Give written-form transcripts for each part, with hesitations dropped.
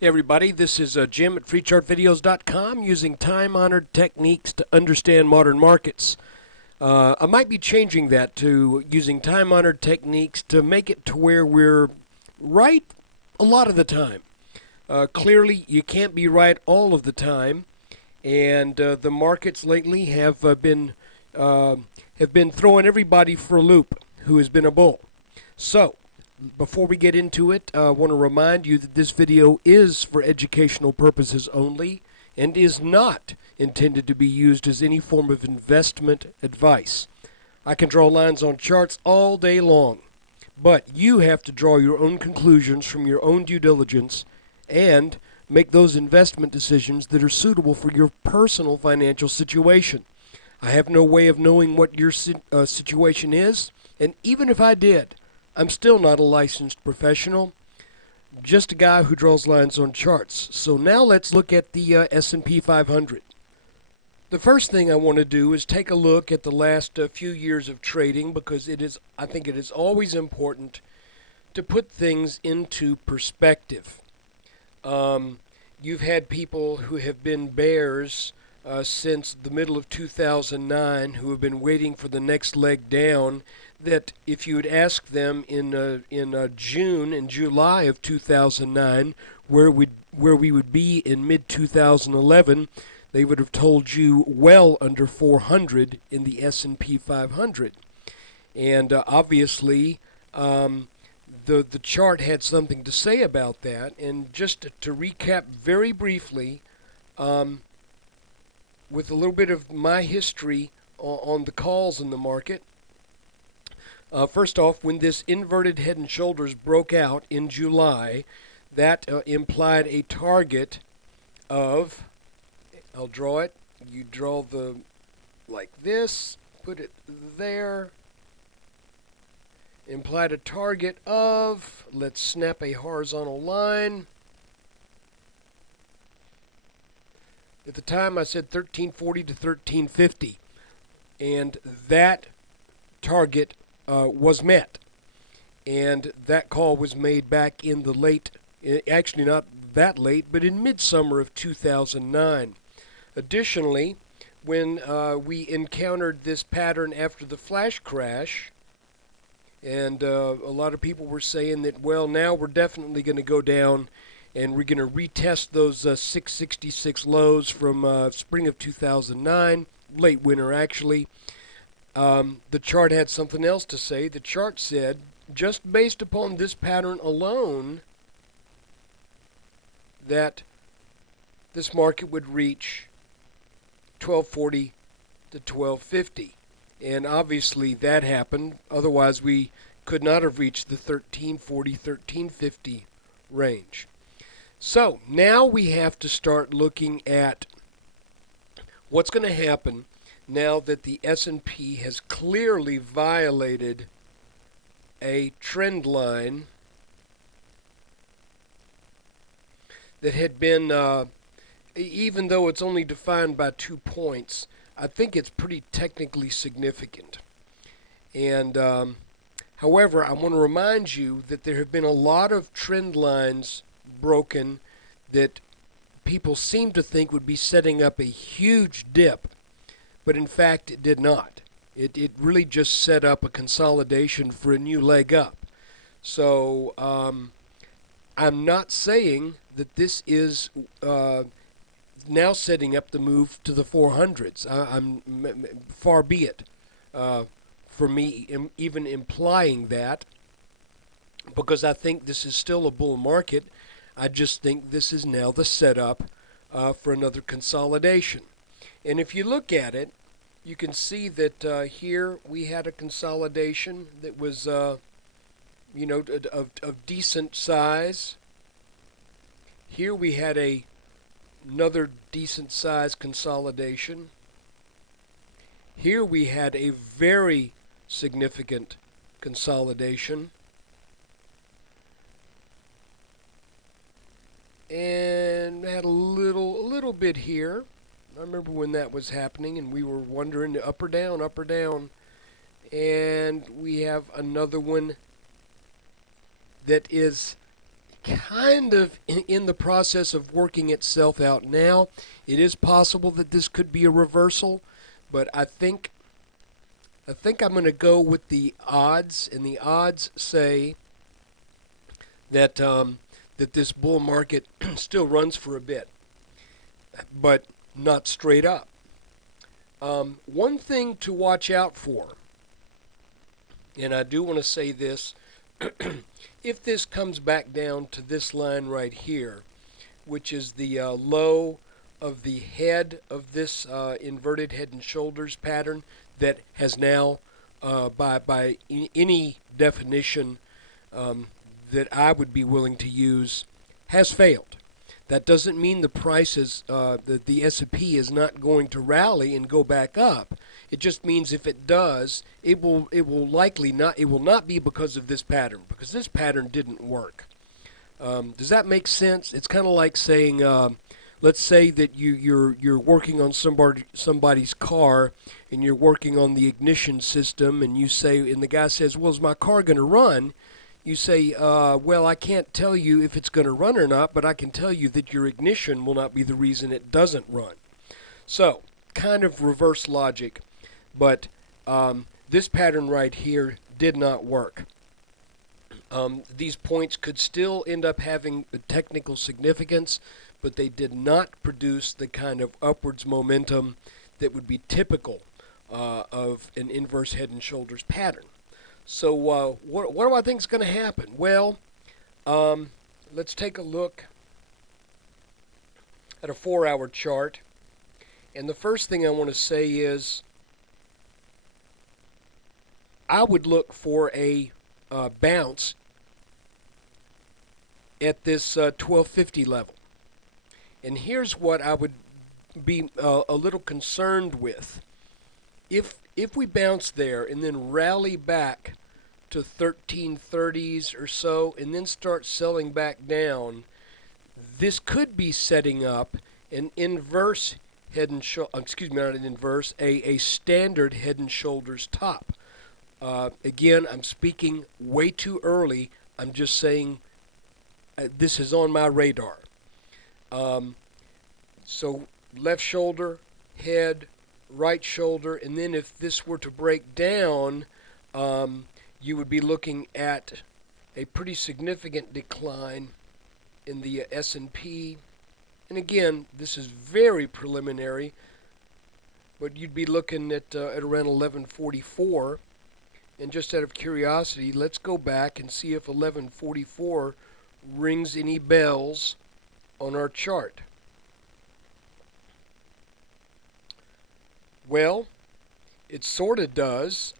Hey everybody, this is Jim at FreeChartVideos.com using time-honored techniques to understand modern markets. I might be changing that to using time-honored techniques to make it to where we're right a lot of the time. Clearly, you can't be right all of the time, and the markets lately uh, have been throwing everybody for a loop who has been a bull. So, before we get into it, I want to remind you that this video is for educational purposes only and is not intended to be used as any form of investment advice. I can draw lines on charts all day long, but you have to draw your own conclusions from your own due diligence and make those investment decisions that are suitable for your personal financial situation. I have no way of knowing what your situation is, and even if I did, I'm still not a licensed professional, just a guy who draws lines on charts. So now let's look at the S&P 500. The first thing I want to do is take a look at the last few years of trading because I think it is always important to put things into perspective. You've had people who have been bears since the middle of 2009 who have been waiting for the next leg down, that if you had asked them in June and July of 2009 where we would be in mid 2011, they would have told you well under 400 in the S&P 500. And obviously, the chart had something to say about that. And just to recap very briefly, with a little bit of my history on the calls in the market. First off, when this inverted head and shoulders broke out in July, that implied a target of, I'll draw it, you draw the, like this, put it there, implied a target of, let's snap a horizontal line. At the time I said 1340 to 1350, and that target was met. And that call was made back in the late, actually not that late, but in midsummer of 2009. Additionally, when we encountered this pattern after the flash crash, and a lot of people were saying that, well, now we're definitely going to go down and we're going to retest those 666 lows from spring of 2009, late winter actually. The chart had something else to say. The chart said, just based upon this pattern alone, that this market would reach 1240 to 1250. And obviously that happened. Otherwise, we could not have reached the 1340, 1350 range. So now we have to start looking at what's going to happen now that the S&P has clearly violated a trend line that had been, even though it's only defined by 2 points, I think it's pretty technically significant. And however, I want to remind you that there have been a lot of trend lines broken that people seem to think would be setting up a huge dip, but in fact it did not. It really just set up a consolidation for a new leg up. So I'm not saying that this is now setting up the move to the 400s. Far be it for me even implying that, because I think this is still a bull market. I just think this is now the setup for another consolidation. And if you look at it, you can see that here we had a consolidation that was, of decent size. Here we had another decent size consolidation. Here we had a very significant consolidation. And had a little bit here. I remember when that was happening and we were wondering up or down, up or down. And we have another one that is kind of in the process of working itself out now. It is possible that this could be a reversal, but I think I'm going to go with the odds, and the odds say that that this bull market still runs for a bit, but not straight up. One thing to watch out for, and I do want to say this, if this comes back down to this line right here, which is the low of the head of this inverted head and shoulders pattern that has now, by any definition that I would be willing to use, has failed. That doesn't mean the price is the S&P is not going to rally and go back up. It just means if it does, it will likely not. It will not be because of this pattern, because this pattern didn't work. Does that make sense? It's kind of like saying, let's say that you're working on somebody's car, and you're working on the ignition system, and you say, and the guy says, "Well, is my car going to run?" You say, well, I can't tell you if it's going to run or not, but I can tell you that your ignition will not be the reason it doesn't run. So, kind of reverse logic, but this pattern right here did not work. These points could still end up having a technical significance, but they did not produce the kind of upwards momentum that would be typical of an inverse head and shoulders pattern. So what do I think is going to happen? Well, let's take a look at a 4-hour chart. And the first thing I want to say is I would look for a bounce at this 1250 level. And here's what I would be a little concerned with. If we bounce there and then rally back to 1330s or so and then start selling back down, this could be setting up an inverse head and excuse me, not an inverse, a standard head and shoulders top. Again, I'm speaking way too early. I'm just saying this is on my radar. So left shoulder, head, right shoulder, and then if this were to break down, you would be looking at a pretty significant decline in the S&P. And again, this is very preliminary, but you'd be looking at around 1144. And just out of curiosity, let's go back and see if 1144 rings any bells on our chart. Well, it sort of does.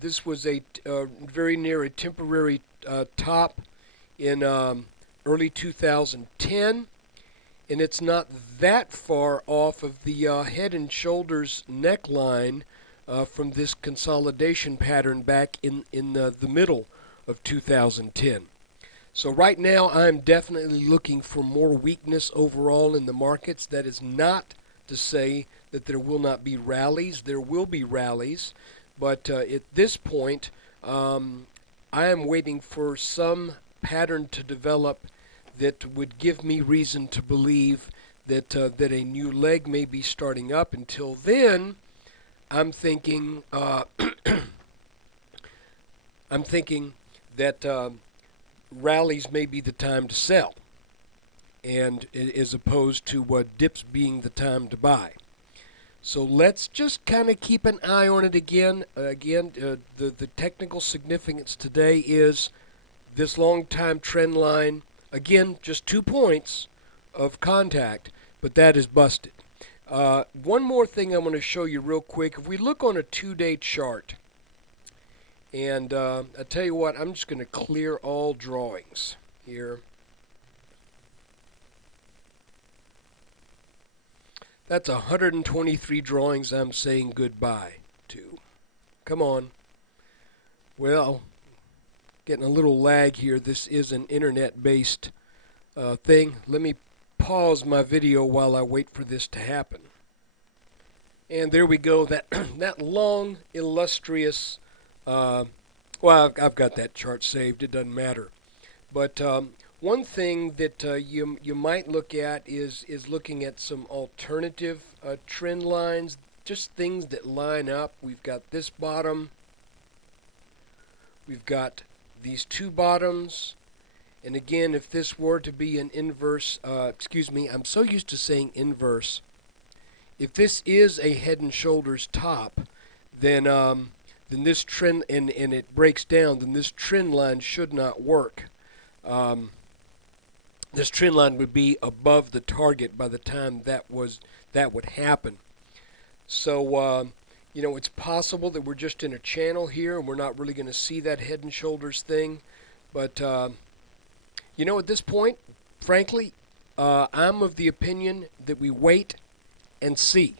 This was a very near a temporary top in early 2010, and it's not that far off of the head and shoulders neckline from this consolidation pattern back in the middle of 2010. So right now I'm definitely looking for more weakness overall in the markets. That is not to say that there will not be rallies. There will be rallies, but at this point I am waiting for some pattern to develop that would give me reason to believe that that a new leg may be starting up. Until then, I'm thinking I'm thinking that rallies may be the time to sell, and as opposed to dips being the time to buy. So let's just kind of keep an eye on it again. The technical significance today is this long time trend line. Again, just 2 points of contact, but that is busted. One more thing I want to show you real quick. If we look on a 2-day chart, and I tell you what, I'm just going to clear all drawings here. That's 123 drawings I'm saying goodbye to. Come on. Well, getting a little lag here. This is an internet-based thing. Let me pause my video while I wait for this to happen. And there we go. That long, illustrious, well, I've got that chart saved. It doesn't matter. But One thing that you might look at is looking at some alternative trend lines, just things that line up. We've got this bottom, we've got these two bottoms, and again, if this were to be an inverse, excuse me, I'm so used to saying inverse. If this is a Head and Shoulders top, then this trend, and it breaks down, then this trend line should not work. This trend line would be above the target by the time that would happen. So it's possible that we're just in a channel here and we're not really going to see that Head and Shoulders thing. But at this point, frankly, I'm of the opinion that we wait and see.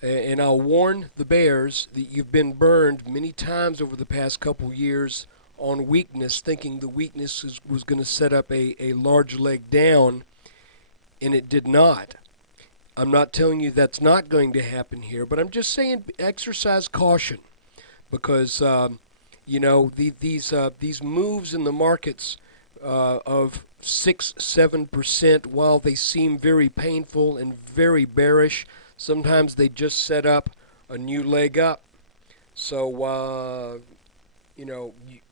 And I'll warn the bears that you've been burned many times over the past couple years on weakness, thinking the weakness was going to set up a large leg down, and it did not. I'm not telling you that's not going to happen here, but I'm just saying exercise caution, because these moves in the markets of 6-7%, while they seem very painful and very bearish, sometimes they just set up a new leg up. So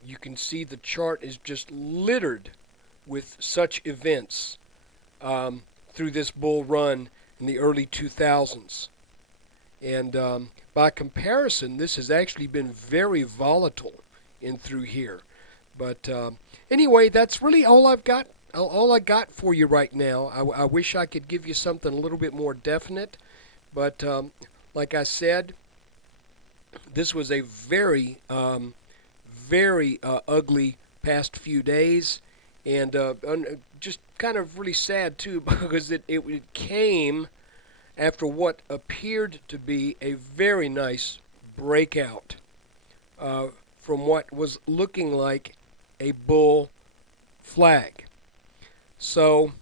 you can see the chart is just littered with such events through this bull run in the early 2000s. And by comparison, this has actually been very volatile in through here. But anyway, that's really all I've got. All I got for you right now. I wish I could give you something a little bit more definite, but like I said, this was a very ugly past few days, and just kind of really sad too, because it came after what appeared to be a very nice breakout from what was looking like a bull flag. So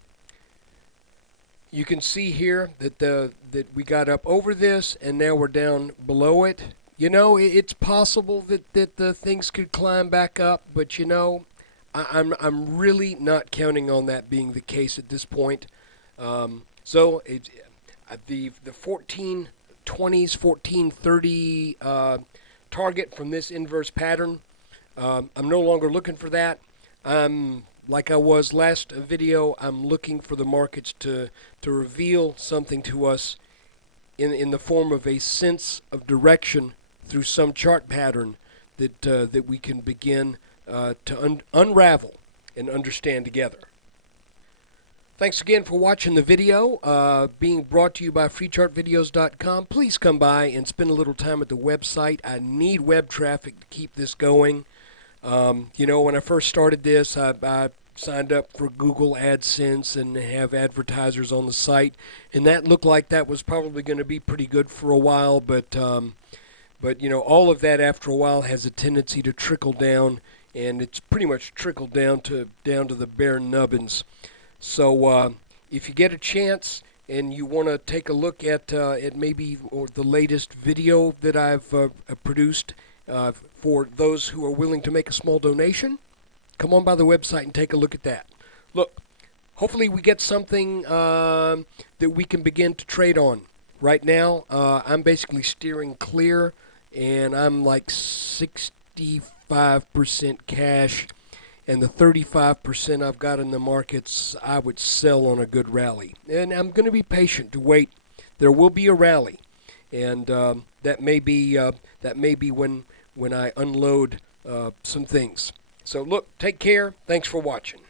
you can see here that that we got up over this, and now we're down below it. It's possible that the things could climb back up, but I'm really not counting on that being the case at this point. So the 1420s, 1430 target from this inverse pattern, I'm no longer looking for that. Like I was last video, I'm looking for the markets to reveal something to us in the form of a sense of direction through some chart pattern that we can begin to unravel and understand together. Thanks again for watching the video, being brought to you by freechartvideos.com. Please come by and spend a little time at the website. I need web traffic to keep this going. When I first started this, I signed up for Google AdSense and have advertisers on the site, and that looked like that was probably going to be pretty good for a while, but all of that after a while has a tendency to trickle down, and it's pretty much trickled down to the bare nubbins. So if you get a chance and you want to take a look at maybe or the latest video that I've produced for those who are willing to make a small donation, come on by the website and take a look at that. Look, hopefully we get something that we can begin to trade on. Right now, I'm basically steering clear, and I'm like 65% cash, and the 35% I've got in the markets, I would sell on a good rally. And I'm going to be patient to wait. There will be a rally, and that may be when I unload some things. So look, take care. Thanks for watching.